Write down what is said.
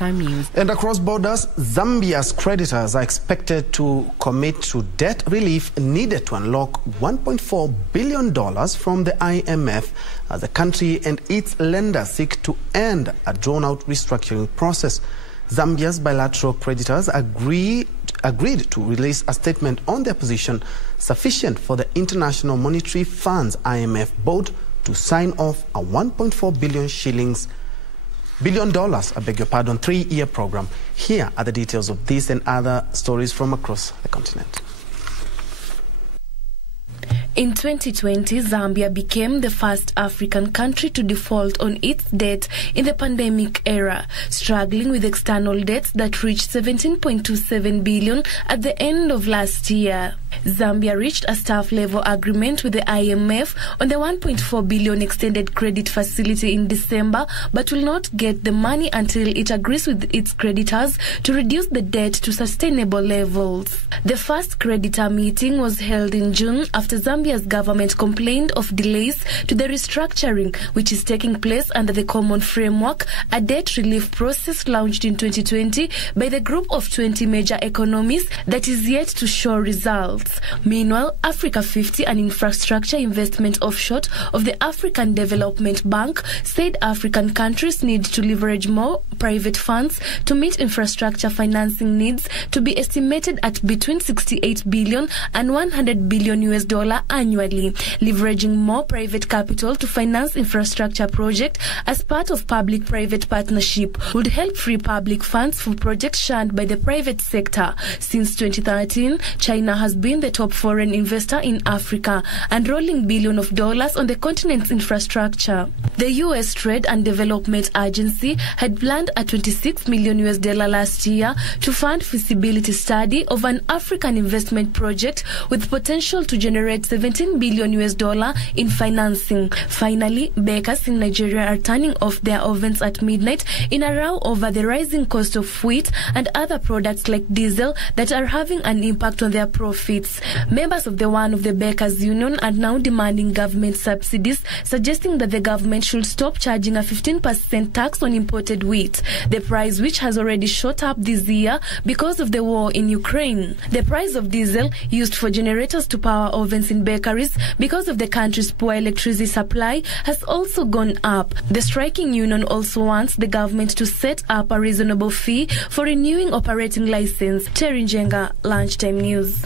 Lunchtime News. And across borders, Zambia's creditors are expected to commit to debt relief needed to unlock $1.4 billion from the IMF as the country and its lenders seek to end a drawn-out restructuring process. Zambia's bilateral creditors agreed to release a statement on their position sufficient for the International Monetary Fund's IMF board to sign off a $1.4 billion, 3-year program. Here are the details of this and other stories from across the continent. In 2020, Zambia became the first African country to default on its debt in the pandemic era, struggling with external debts that reached $17.27 billion at the end of last year. Zambia reached a staff-level agreement with the IMF on the $1.4 billion extended credit facility in December, but will not get the money until it agrees with its creditors to reduce the debt to sustainable levels. The first creditor meeting was held in June after Zambia's government complained of delays to the restructuring, which is taking place under the Common Framework, a debt relief process launched in 2020 by the group of 20 major economies that is yet to show results. Meanwhile, Africa 50, an infrastructure investment offshoot of the African Development Bank, said African countries need to leverage more private funds to meet infrastructure financing needs, to be estimated at between $68 billion and $100 billion annually. Leveraging more private capital to finance infrastructure projects as part of public-private partnership would help free public funds for projects shunned by the private sector. Since 2013, China has been the top foreign investor in Africa, enrolling billions of dollars on the continent's infrastructure. The U.S. Trade and Development Agency had planned a $26 million last year to fund feasibility study of an African investment project with potential to generate $17 billion in financing. Finally, bakers in Nigeria are turning off their ovens at midnight in a row over the rising cost of wheat and other products like diesel that are having an impact on their profits. Members of the Bakers Union are now demanding government subsidies, suggesting that the government should stop charging a 15% tax on imported wheat, the price which has already shot up this year because of the war in Ukraine. The price of diesel used for generators to power ovens in bakeries because of the country's poor electricity supply has also gone up. The striking union also wants the government to set up a reasonable fee for renewing operating license. Terry Njenga, Lunchtime News.